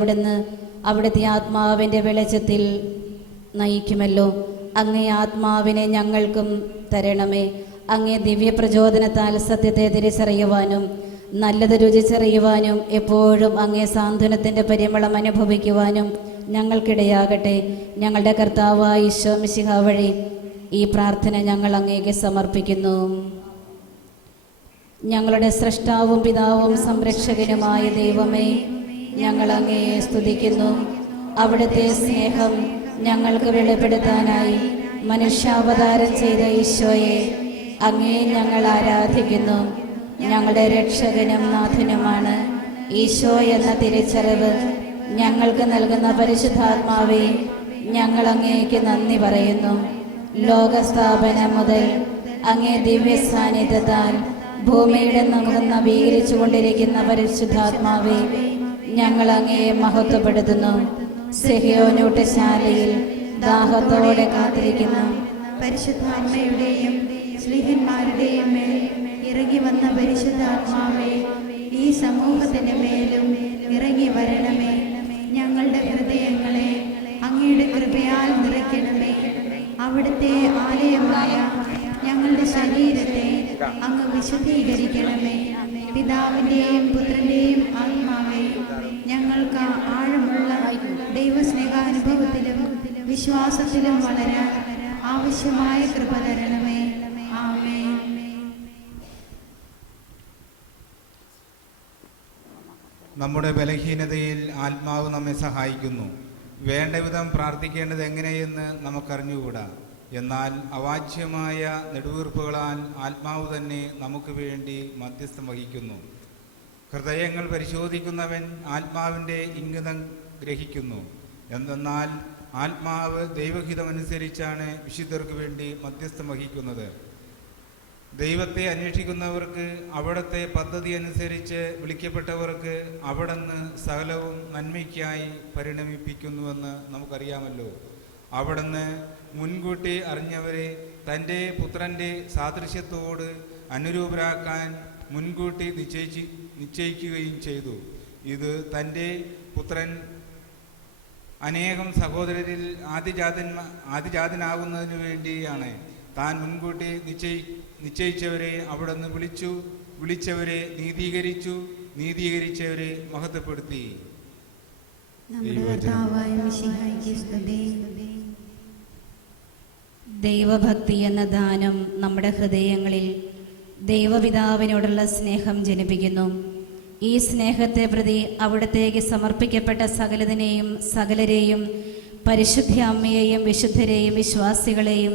അവിടുന്ന് അവിടുത്തെ ആത്മാവിൻ്റെ വെളിച്ചത്തിൽ നയിക്കുമല്ലോ. അങ്ങേ ആത്മാവിനെ ഞങ്ങൾക്കും തരണമേ. അങ്ങേ ദിവ്യപ്രചോദനത്താൽ സത്യത്തെ തിരിച്ചറിയുവാനും നല്ലത് രുചിച്ചറിയുവാനും എപ്പോഴും അങ്ങേ സാന്ത്വനത്തിൻ്റെ പരിമളം അനുഭവിക്കുവാനും ഞങ്ങൾക്കിടയാകട്ടെ. ഞങ്ങളുടെ കർത്താവായ ഈശോ മിശിഹാ വഴി ഈ പ്രാർത്ഥന ഞങ്ങൾ അങ്ങേക്ക് സമർപ്പിക്കുന്നു. ഞങ്ങളുടെ സ്രഷ്ടാവും പിതാവും സംരക്ഷകനുമായ ദൈവമേ, ഞങ്ങൾ അങ്ങയെ സ്തുതിക്കുന്നു. അവിടുത്തെ സ്നേഹം ഞങ്ങൾക്ക് വെളിപ്പെടുത്താനായി മനുഷ്യാവതാരം ചെയ്ത ഈശോയെ അങ്ങയെ ഞങ്ങൾ ആരാധിക്കുന്നു. ഞങ്ങളുടെ രക്ഷകനും നാഥനുമാണ് ഈശോ എന്ന തിരിച്ചറിവ് ഞങ്ങൾക്ക് നൽകുന്ന പരിശുദ്ധാത്മാവേ, ഞങ്ങൾ അങ്ങേക്ക് നന്ദി പറയുന്നു. ലോകസ്ഥാപനം മുതൽ അങ്ങേ ദിവ്യ സാന്നിധ്യത്താൽ ഭൂമിയുടെ നമുക്ക് നവീകരിച്ചു കൊണ്ടിരിക്കുന്ന പരിശുദ്ധാത്മാവേ, ഞങ്ങൾ അങ്ങയെ മഹത്വപ്പെടുത്തുന്നു. സെഹിയോനൂട്ടശാലയിൽ ദാഹത്തോടെ കാത്തിരിക്കുന്ന പരിശുദ്ധാത്മയുടെയും ശ്രീഹന്മാരുടെയും മേൽ ഇറങ്ങി വന്ന പരിശുദ്ധാത്മാവേ, ഈ സമൂഹത്തിന് മേലും ഇറങ്ങി വരണമേ. ഞങ്ങളുടെ ഹൃദയങ്ങളെ അങ്ങയുടെ കൃപയാൽ നിറയ്ക്കണമേ. അവിടുത്തെ ആലയമായ ഞങ്ങളുടെ ശരീരത്തെ അങ്ങ് വിശുദ്ധീകരിക്കണമേ. പിതാവിൻ്റെയും പുത്രൻ്റെയും ആത്മാവേ, ഞങ്ങൾക്ക് ആഴമുള്ള ദൈവസ്നേഹാനുഭവത്തിലും വിശ്വാസത്തിലും വളരാൻ ആവശ്യമായ കൃപ തരണമേ. ആമേൻ. നമ്മുടെ ബലഹീനതയിൽ ആത്മാവ് നമ്മെ സഹായിക്കുന്നു. വേണ്ട വിധം പ്രാർത്ഥിക്കേണ്ടത് എങ്ങനെയെന്ന് നമുക്കറിഞ്ഞുകൂടാ. എന്നാൽ അവാച്യമായ നെടുവീർപ്പുകളാൽ ആത്മാവ് തന്നെ നമുക്ക് വേണ്ടി മധ്യസ്ഥം വഹിക്കുന്നു. ഹൃദയങ്ങൾ പരിശോധിക്കുന്നവൻ ആത്മാവിൻ്റെ ഇംഗിതം ഗ്രഹിക്കുന്നു. എന്തെന്നാൽ ആത്മാവ് ദൈവഹിതമനുസരിച്ചാണ് വിശുദ്ധർക്ക് വേണ്ടി മധ്യസ്ഥം വഹിക്കുന്നത്. ദൈവത്തെ അന്വേഷിക്കുന്നവർക്ക്, അവിടുത്തെ പദ്ധതി അനുസരിച്ച് വിളിക്കപ്പെട്ടവർക്ക് അവിടുന്ന് സകലവും നന്മയ്ക്കായി പരിണമിപ്പിക്കുന്നുവെന്ന് നമുക്കറിയാമല്ലോ. അവിടുന്ന് മുൻകൂട്ടി അറിഞ്ഞവരെ തൻ്റെ പുത്രൻ്റെ സാദൃശ്യത്തോട് അനുരൂപരാക്കാൻ മുൻകൂട്ടി നിശ്ചയിക്കുകയും ചെയ്തു. ഇത് തൻ്റെ പുത്രൻ അനേകം സഹോദരരിൽ ആദിജാതനാകുന്നതിനു വേണ്ടിയാണ്. താൻ മുൻകൂട്ടി നിശ്ചയിച്ചവരെ അവിടുന്ന് വിളിച്ചവരെ നീതീകരിച്ചവരെ മഹത്വപ്പെടുത്തി. ദൈവഭക്തി എന്ന ദാനം നമ്മുടെ ഹൃദയങ്ങളിൽ ദൈവപിതാവിനോടുള്ള സ്നേഹം ജനിപ്പിക്കുന്നു. ഈ സ്നേഹത്തെ പ്രതി അവിടത്തേക്ക് സമർപ്പിക്കപ്പെട്ട സകലരെയും പരിശുദ്ധ അമ്മയെയും വിശുദ്ധരെയും വിശ്വാസികളെയും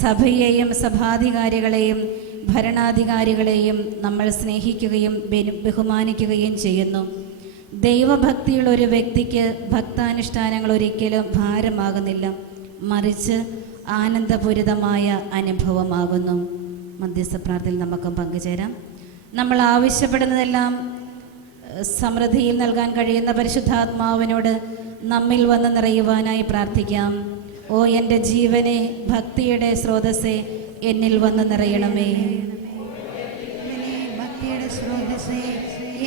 സഭയെയും സഭാധികാരികളെയും ഭരണാധികാരികളെയും നമ്മൾ സ്നേഹിക്കുകയും ബഹുമാനിക്കുകയും ചെയ്യുന്നു. ദൈവഭക്തിയുള്ള ഒരു വ്യക്തിക്ക് ഭക്താനുഷ്ഠാനങ്ങൾ ഒരിക്കലും ഭാരമാകുന്നില്ല, മറിച്ച് ആനന്ദപൂരിതമായ അനുഭവമാകുന്നു. മധ്യസ്ഥ പ്രാർത്ഥനയിൽ നമുക്കും പങ്കുചേരാം. നമ്മൾ ആവശ്യപ്പെടുന്നതെല്ലാം സമൃദ്ധിയിൽ നൽകാൻ കഴിയുന്ന പരിശുദ്ധാത്മാവിനോട് നമ്മിൽ വന്ന് നിറയുവാനായി പ്രാർത്ഥിക്കാം. ഓ എൻ്റെ ജീവനെ, ഭക്തിയുടെ സ്രോതസ്സേ, എന്നിൽ വന്ന് നിറയണമേ. ഭക്തിയുടെ സ്രോതസ്സേ,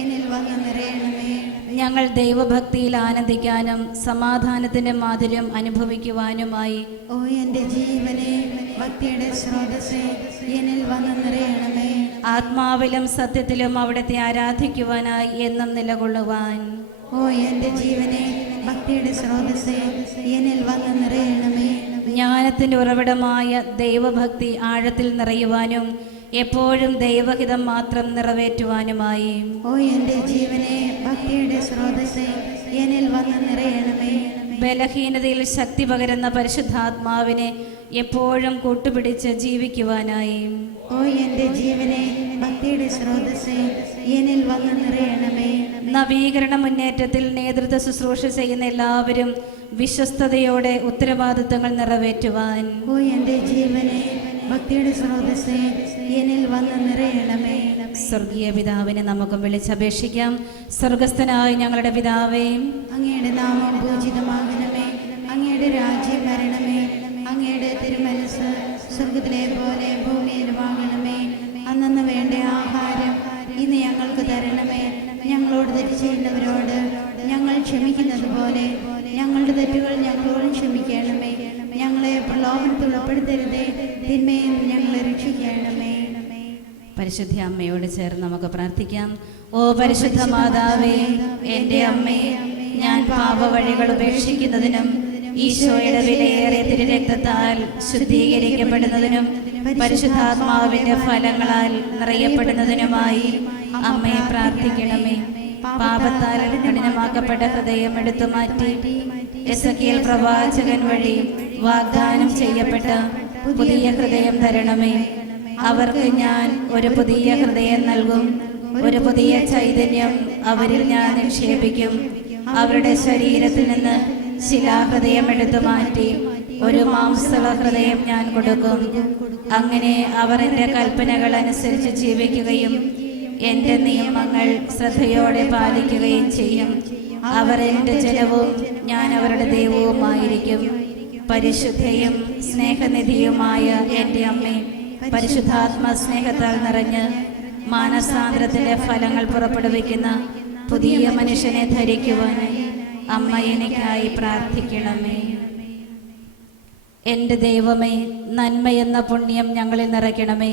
എന്നിൽ വന്ന് നിറയണമേ. ഞങ്ങൾ ദൈവഭക്തിയിൽ ആനന്ദിക്കാനും സമാധാനത്തിൻ്റെ മാധുര്യം അനുഭവിക്കുവാനുമായി ഓ എൻ്റെ ജീവനെ, ഭക്തിയുടെ സ്രോതസ്സേ, എന്നിൽ വന്ന് നിറയണമേ. ആത്മാവിലും സത്യത്തിലും അവിടുത്തെ ആരാധിക്കുവാനായി എന്നും നിലകൊള്ളുവാൻ ഓ എൻ്റെ ജീവനെ, ഭക്തിയുടെ സ്രോതസ്സേ, എന്നിൽ വന്ന് നിറയണമേ. ജ്ഞാനത്തിൻ്റെ ഉറവിടമായ ദൈവഭക്തി ആഴത്തിൽ നിറയുവാനും എപ്പോഴും ദൈവഹിതം മാത്രം നിറവേറ്റുവാനുമായി ഓ എൻ്റെ ജീവനെ, ഭക്തിയുടെ സ്രോതസ്സേ, എന്നിൽ വന്ന് നിറയണമേ. ബലഹീനതയിൽ ശക്തി പകരുന്ന പരിശുദ്ധാത്മാവിനെ എപ്പോഴും കൂട്ടുപിടിച്ച് ജീവിക്കുവാനായി ഓ എൻ്റെ ജീവനെ, ഭക്തിയുടെ സ്രോതസ്സേ, എന്നിൽ വന്ന് നിറയണമേ. നവീകരണ മുന്നേറ്റത്തിൽ നേതൃത്വ ശുശ്രൂഷ ചെയ്യുന്ന എല്ലാവരും വിശ്വസ്തയോടെ ഉത്തരവാദിത്തങ്ങൾ നിറവേറ്റുവാൻ ഓ എൻ്റെ ജീവനെ, ഭക്തിയുടെ സ്രോതസ്സേ, എന്നിൽ വന്ന് നിറയണമേ. സ്വർഗീയ പിതാവിനെ നമുക്ക് വിളിച്ചപേക്ഷിക്കാം. സ്വർഗസ്ഥനായ ഞങ്ങളുടെ പിതാവേ, അങ്ങയുടെ നാമം പൂജിതമാകണമേ. അങ്ങയുടെ രാജ്യം വരണമേ. അങ്ങയുടെ തിരുമനസ് സ്വർഗത്തിലെ പോലെ ഭൂമിയിലുമാകണമേ. അന്നന്ന് വേണ്ട ആഹാരം ഇന്ന് ഞങ്ങൾക്ക് തരണമേ. ഞങ്ങളോട് തെറ്റ് ചെയ്യുന്നവരോട് ഞങ്ങൾ ക്ഷമിക്കുന്നത് പോലെ ഞങ്ങളുടെ തെറ്റുകൾ ഞങ്ങളോടും ക്ഷമിക്കണമേ. ഞങ്ങളെ പ്രലോഭനത്തിൽ ഉൾപ്പെടുത്തരുതേ, തിന്മയും ഞങ്ങളെ രക്ഷിക്കണമേ. പരിശുദ്ധ അമ്മയോട് ചേർന്ന് നമുക്ക് പ്രാർത്ഥിക്കാം. ഓ പരിശുദ്ധ മാതാവേ, എൻ്റെ അമ്മേ, ഞാൻ പാപവഴികൾ ഉപേക്ഷിക്കുന്നതിനും ഈശോയുടെ വിലയേറിയ തിരുരക്തത്താൽ ശുദ്ധീകരിക്കപ്പെടുന്നതിനും പരിശുദ്ധാത്മാവിന്റെ ഫലങ്ങളാൽ നിറയപ്പെടുന്നതിനുമായി അമ്മയെ പ്രാർത്ഥിക്കണമേ. പാപത്താൽ കഠിനമാക്കപ്പെട്ട ഹൃദയം എടുത്തുമാറ്റി എസെക്കിയേൽ പ്രവാചകൻ വഴി വാഗ്ദാനം ചെയ്യപ്പെട്ട പുതിയ ഹൃദയം തരണമേ. അവർക്ക് ഞാൻ ഒരു പുതിയ ഹൃദയം നൽകും, ഒരു പുതിയ ചൈതന്യം അവരിൽ ഞാൻ നിക്ഷേപിക്കും. അവരുടെ ശരീരത്തിൽ നിന്ന് ശിലാഹൃദയം എടുത്തു മാറ്റി ഒരു മാംസള ഹൃദയം ഞാൻ കൊടുക്കും. അങ്ങനെ അവർ എൻ്റെ കൽപ്പനകൾ അനുസരിച്ച് ജീവിക്കുകയും എൻ്റെ നിയമങ്ങൾ ശ്രദ്ധയോടെ പാലിക്കുകയും ചെയ്യും. അവർ എൻ്റെ ജനവും ഞാൻ അവരുടെ ദൈവവുമായിരിക്കും. പരിശുദ്ധയും സ്നേഹനിധിയുമായ എൻ്റെ അമ്മേ, പരിശുദ്ധാത്മ സ്നേഹത്താൽ നിറഞ്ഞ് മാനസാന്തരത്തിൻ്റെ ഫലങ്ങൾ പുറപ്പെടുവിക്കുന്ന പുതിയ മനുഷ്യനെ ധരിക്കുവാൻ അമ്മ എനിക്കായി പ്രാർത്ഥിക്കണമേ. എൻ്റെ ദൈവമേ, നന്മയെന്ന പുണ്യം ഞങ്ങളിൽ നിറയ്ക്കണമേ.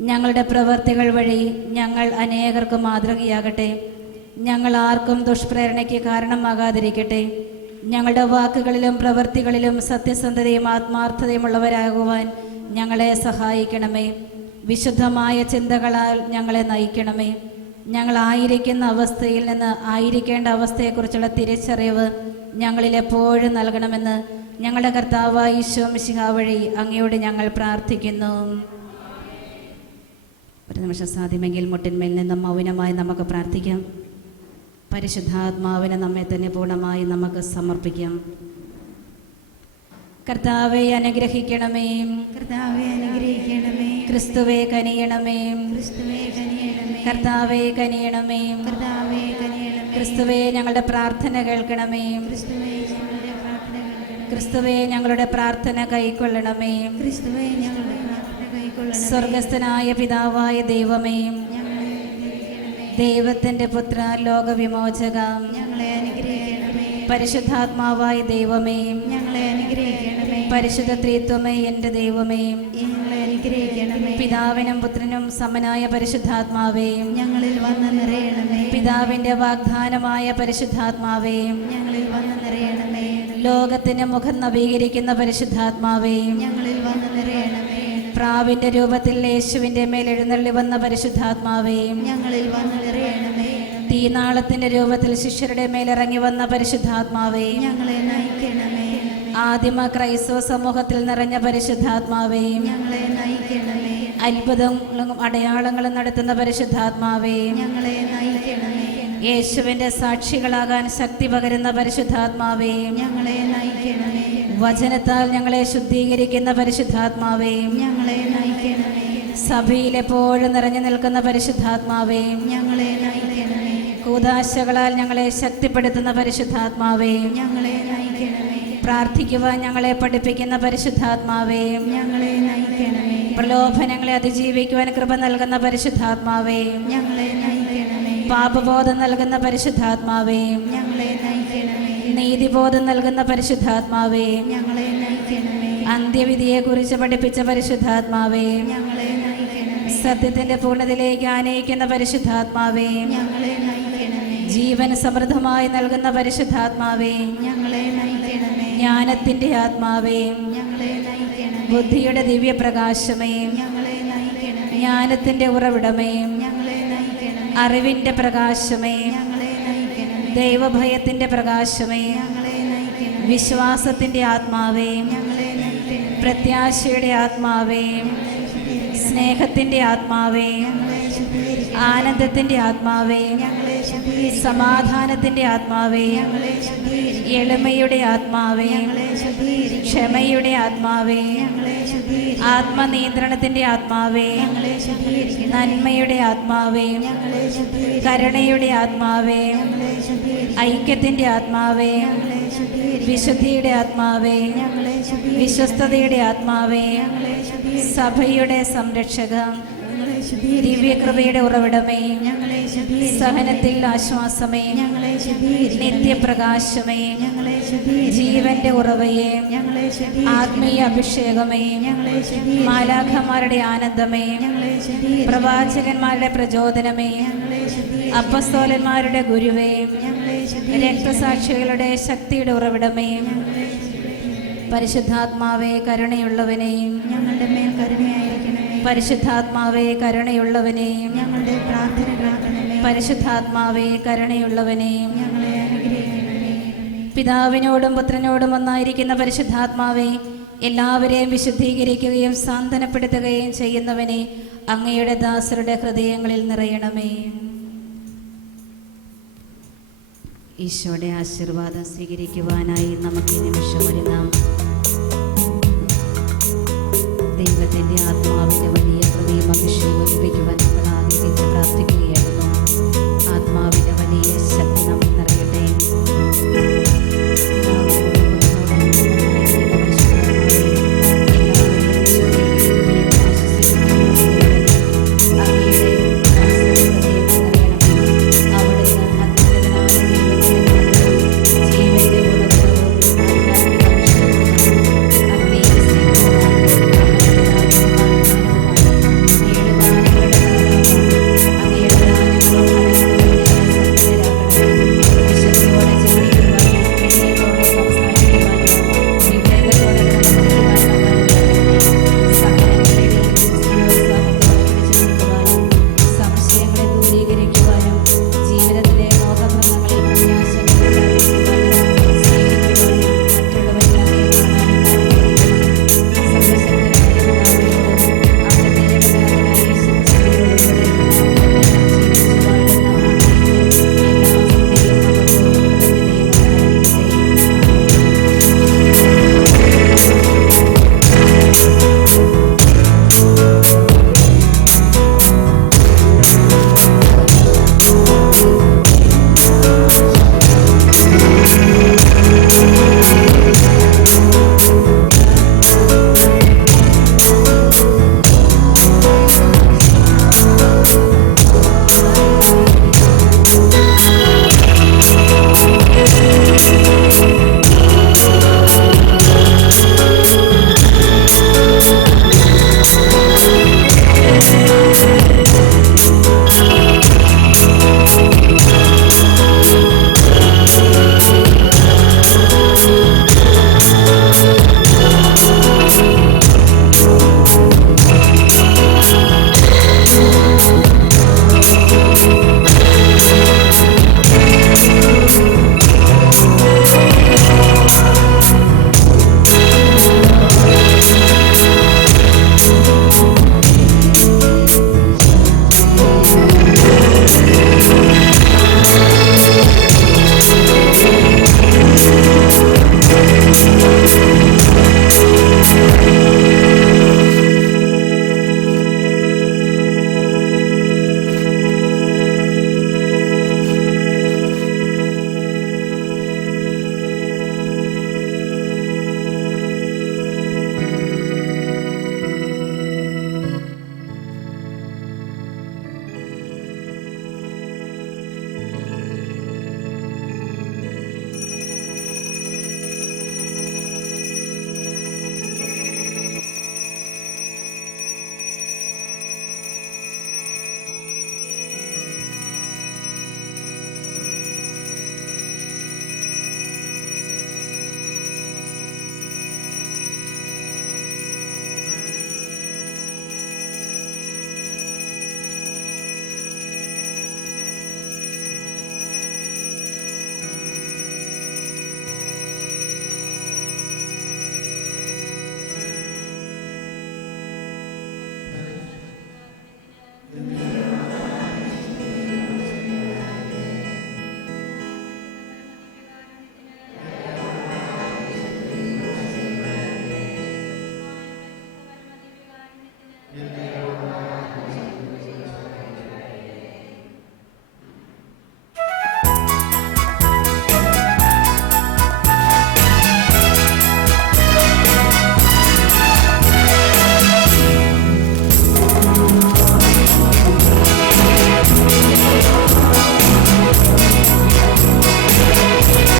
ഞങ്ങളുടെ പ്രവർത്തികൾ വഴി ഞങ്ങൾ അനേകർക്ക് മാതൃകയാകട്ടെ. ഞങ്ങൾ ആർക്കും ദുഷ്പ്രേരണയ്ക്ക് കാരണമാകാതിരിക്കട്ടെ. ഞങ്ങളുടെ വാക്കുകളിലും പ്രവൃത്തികളിലും സത്യസന്ധതയും ആത്മാർത്ഥതയുമുള്ളവരാകുവാൻ ഞങ്ങളെ സഹായിക്കണമേ. വിശുദ്ധമായ ചിന്തകളാൽ ഞങ്ങളെ നയിക്കണമേ. ഞങ്ങളായിരിക്കുന്ന അവസ്ഥയിൽ നിന്ന് ആയിരിക്കേണ്ട അവസ്ഥയെക്കുറിച്ചുള്ള തിരിച്ചറിവ് ഞങ്ങളിൽ എപ്പോഴും നൽകണമെന്ന് ഞങ്ങളുടെ കർത്താവായ ഈശോ മിശിഹാ വഴി അങ്ങയോട് ഞങ്ങൾ പ്രാർത്ഥിക്കുന്നു. ഒരു നിമിഷം സാധ്യമെങ്കിൽ മുട്ടിന്മേൽ നിന്നും മൗനമായി നമുക്ക് പ്രാർത്ഥിക്കാം. പരിശുദ്ധാത്മാവിനെ നമ്മെ തന്നെ പൂർണ്ണമായി നമുക്ക് സമർപ്പിക്കാം. കർത്താവെ അനുഗ്രഹിക്കണമേ, കർത്താവെ അനുഗ്രഹിക്കണമേ. ക്രിസ്തുവെ കനിയണമേ, ക്രിസ്തുവേ കനിയണമേ. കർത്താവെ കനിയണമേ. കർത്താവെ കനിയണമേ. ക്രിസ്തുവെ ഞങ്ങളുടെ പ്രാർത്ഥന കേൾക്കണമേ. ക്രിസ്തുവേ ഞങ്ങളുടെ പ്രാർത്ഥന കേൾക്കണമേ. ക്രിസ്തുവെ ഞങ്ങളുടെ പ്രാർത്ഥന കൈക്കൊള്ളണമേ. ക്രിസ്തുവേ ഞങ്ങളുടെ പ്രാർത്ഥന കൈക്കൊള്ളണമേ. സ്വർഗസ്ഥനായ പിതാവായ ദൈവമേ, ഞങ്ങളെ അനുഗ്രഹിക്കണമേ. ദൈവത്തിന്റെ പുത്ര ലോകവിമോചക, ഞങ്ങളെ അനുഗ്രഹിക്കണമേ. പരിശുദ്ധാത്മാവായ ദൈവമേ, ഞങ്ങളെ അനുഗ്രഹിക്കണമേ. പരിശുദ്ധ ത്രിത്വമേ എൻ്റെ ദൈവമേ, ഞങ്ങളെ അനുഗ്രഹിക്കണമേ. പിതാവിനും പുത്രനും സമനായ പരിശുദ്ധാത്മാവേ, ഞങ്ങളിൽ വന്ന് നിറയണമേ. പിതാവിന്റെ വാഗ്ദാനമായ പരിശുദ്ധാത്മാവേ, ഞങ്ങളിൽ വന്ന് നിറയണമേ. ലോകത്തിന് മുഖം നവീകരിക്കുന്ന പരിശുദ്ധാത്മാവേ, ഞങ്ങളിൽ വന്ന് നിറയണമേ. പ്രാവിന്റെ രൂപത്തിൽ യേശുവിന്റെ മേൽ എഴുന്നള്ളി വന്ന പരിശുദ്ധാത്മാവേ, ഞങ്ങളിൽ വന്ന് നിറയണമേ. തീനാളത്തിന്റെ രൂപത്തിൽ ശിഷ്യരുടെ മേലിറങ്ങി വന്ന പരിശുദ്ധാത്മാവേ, ഞങ്ങളെ നയിക്കണമേ. ആദിമ ക്രൈസ്തവ സമൂഹത്തിൽ നിറഞ്ഞ പരിശുദ്ധാത്മാവേ, ഞങ്ങളെ നയിക്കണമേ. അത്ഭുതങ്ങളും അടയാളങ്ങളും നടത്തുന്ന പരിശുദ്ധാത്മാവേ, ഞങ്ങളെ നയിക്കണമേ. യേശുവിന്റെ സാക്ഷികളാകാൻ ശക്തി പകരുന്ന പരിശുദ്ധാത്മാവേ, ഞങ്ങളെ നയിക്കണമേ. വചനത്താൽ ഞങ്ങളെ ശുദ്ധീകരിക്കുന്ന പരിശുദ്ധാത്മാവേ, ഞങ്ങളെ നയിക്കണമേ. സഭയിൽ എപ്പോഴും നിറഞ്ഞു നിൽക്കുന്ന പരിശുദ്ധാത്മാവേ, ഞങ്ങളെ നയിക്കണമേ. കൂദാശകളാൽ ഞങ്ങളെ ശക്തിപ്പെടുത്തുന്ന പരിശുദ്ധാത്മാവേ, ഞങ്ങളെ നയിക്കണമേ. പ്രാർത്ഥിക്കുവാൻ ഞങ്ങളെ പഠിപ്പിക്കുന്ന പരിശുദ്ധാത്മാവേ, ഞങ്ങളെ നയിക്കണമേ. പ്രലോഭനങ്ങളെ അതിജീവിക്കുവാൻ കൃപ നൽകുന്ന പരിശുദ്ധാത്മാവേ, ഞങ്ങളെ നയിക്കണമേ. പാപബോധം നൽകുന്ന പരിശുദ്ധാത്മാവേ, ഞങ്ങളെ നയിക്കണമേ. നീതിബോധം നൽകുന്ന പരിശുദ്ധാത്മാവേ, ഞങ്ങളെ നയിക്കണമേ. അന്ത്യവിധിയെക്കുറിച്ച് പഠിപ്പിച്ച പരിശുദ്ധാത്മാവേ, ഞങ്ങളെ നയിക്കണമേ. സത്യത്തിന്റെ പൂർണ്ണതയിലേക്ക് ആനയിക്കുന്ന പരിശുദ്ധാത്മാവേ, ഞങ്ങളെ നയിക്കണമേ. ജീവൻ സമൃദ്ധമായി നൽകുന്ന പരിശുദ്ധാത്മാവേ, ഞങ്ങളെ നയിക്കണമേ. ജ്ഞാനത്തിന്റെ ആത്മാവേ, ഞങ്ങളെ നയിക്കണമേ. ബുദ്ധിയുടെ ദിവ്യപ്രകാശമേ, ഞങ്ങളെ നയിക്കണമേ. ജ്ഞാനത്തിന്റെ ഉറവിടമേ, ഞങ്ങളെ നയിക്കണമേ. അറിവിന്റെ പ്രകാശമേ, ഞങ്ങളെ നയിക്കണമേ. ദൈവഭയത്തിന്റെ പ്രകാശമേ, ഞങ്ങളെ നയിക്കണമേ. വിശ്വാസത്തിന്റെ ആത്മാവേ, ഞങ്ങളെ നയിക്കണമേ. പ്രത്യാശയുടെ ആത്മാവേ, സ്നേഹത്തിന്റെ ആത്മാവേ, ഞങ്ങളെ ശുദ്ധീകരിക്കണമേ. ആനന്ദത്തിന്റെ ആത്മാവേ, ഞങ്ങളെ ശുദ്ധീകരിക്കണമേ. സമാധാനത്തിന്റെ ആത്മാവേ, ഞങ്ങളെ ശുദ്ധീകരിക്കണമേ. എളിമയുടെ ആത്മാവേ, ഞങ്ങളെ ശുദ്ധീകരിക്കണമേ. ക്ഷമയുടെ ആത്മാവേ, ഞങ്ങളെ ശുദ്ധീകരിക്കണമേ. ആത്മനിയന്ത്രണത്തിന്റെ ആത്മാവേ, ഞങ്ങളെ ശുദ്ധീകരിക്കണമേ. നന്മയുടെ ആത്മാവേ, ഞങ്ങളെ ശുദ്ധീകരിക്കണമേ. കരുണയുടെ ആത്മാവേ, ഞങ്ങളെ ശുദ്ധീകരിക്കണമേ. ഐക്യത്തിന്റെ ആത്മാവേ, ഞങ്ങളെ ശുദ്ധീകരിക്കണമേ. വിശുദ്ധിയുടെ ആത്മാവേ, ഞങ്ങളെ ശുദ്ധീകരിക്കണമേ. വിശ്വസ്തതയുടെ ആത്മാവേ, ഞങ്ങളെ ശുദ്ധീകരിക്കണമേ. സഭയുടെ സംരക്ഷക, ഞങ്ങളെ ശുദ്ധീകരിക്കണമേ. ദിവ്യകൃപയുടെ ഉറവിടമേ, ഞങ്ങളെ ശുദ്ധീകരിക്കണമേ. സഹനത്തിൽ ആശ്വാസമേ, ഞങ്ങളെ ശുദ്ധീകരിക്കണമേ. നിത്യപ്രകാശമേ, ഞങ്ങളെ ശുദ്ധീകരിക്കണമേ. ജീവന്റെ ഉറവയെ, ഞങ്ങളെ ശുദ്ധീകരിക്കണമേ. ആത്മീയ അഭിഷേകമേ, ഞങ്ങളെ ശുദ്ധീകരിക്കണമേ. മാലാഖമാരുടെ ആനന്ദമേ, ഞങ്ങളെ ശുദ്ധീകരിക്കണമേ. പ്രവാചകന്മാരുടെ പ്രചോദനമേ, ഞങ്ങളെ ശുദ്ധീകരിക്കണമേ. അപ്പസ്തോലന്മാരുടെ ഗുരുവേ, ഞങ്ങളെ ശുദ്ധീകരിക്കണമേ. രക്തസാക്ഷികളുടെ ശക്തിയുടെ ഉറവിടമേ, പരിശുദ്ധാത്മാവേ കരുണയുള്ളവനേ, ഞങ്ങളുടെ മേൽ കരുണയായിരിക്കണമേ. പരിശുദ്ധാത്മാവേ കരുണയുള്ളവനേ, ഞങ്ങളുടെ പ്രാർത്ഥന കേൾക്കണമേ. പരിശുദ്ധാത്മാവേ കരുണയുള്ളവനേ, ഞങ്ങളെ അനുഗ്രഹിക്കണമേ. പിതാവിനോടും പുത്രനോടും ഒന്നായിരിക്കുന്ന പരിശുദ്ധാത്മാവേ, എല്ലാവരെയും വിശുദ്ധീകരിക്കുകയും സാന്ത്വനപ്പെടുത്തുകയും ചെയ്യുന്നവനെ, അങ്ങയുടെ ദാസരുടെ ഹൃദയങ്ങളിൽ നിറയണമേ. ഈശോയുടെ ആശീർവാദം സ്വീകരിക്കുവാനായി നമുക്ക് ഈ നിമിഷം ഒരുങ്ങാം. ദൈവത്തിൻ്റെ ആത്മാവിൻ്റെ വലിയ കൃപയും അഭിഷേകവും ലഭിക്കുവാൻ നമ്മൾ ആഗ്രഹിച്ച് പ്രാർത്ഥിക്കുകയായിരുന്നു. ആത്മാവിൻ്റെ വലിയ ശക്തി നമ്മൾ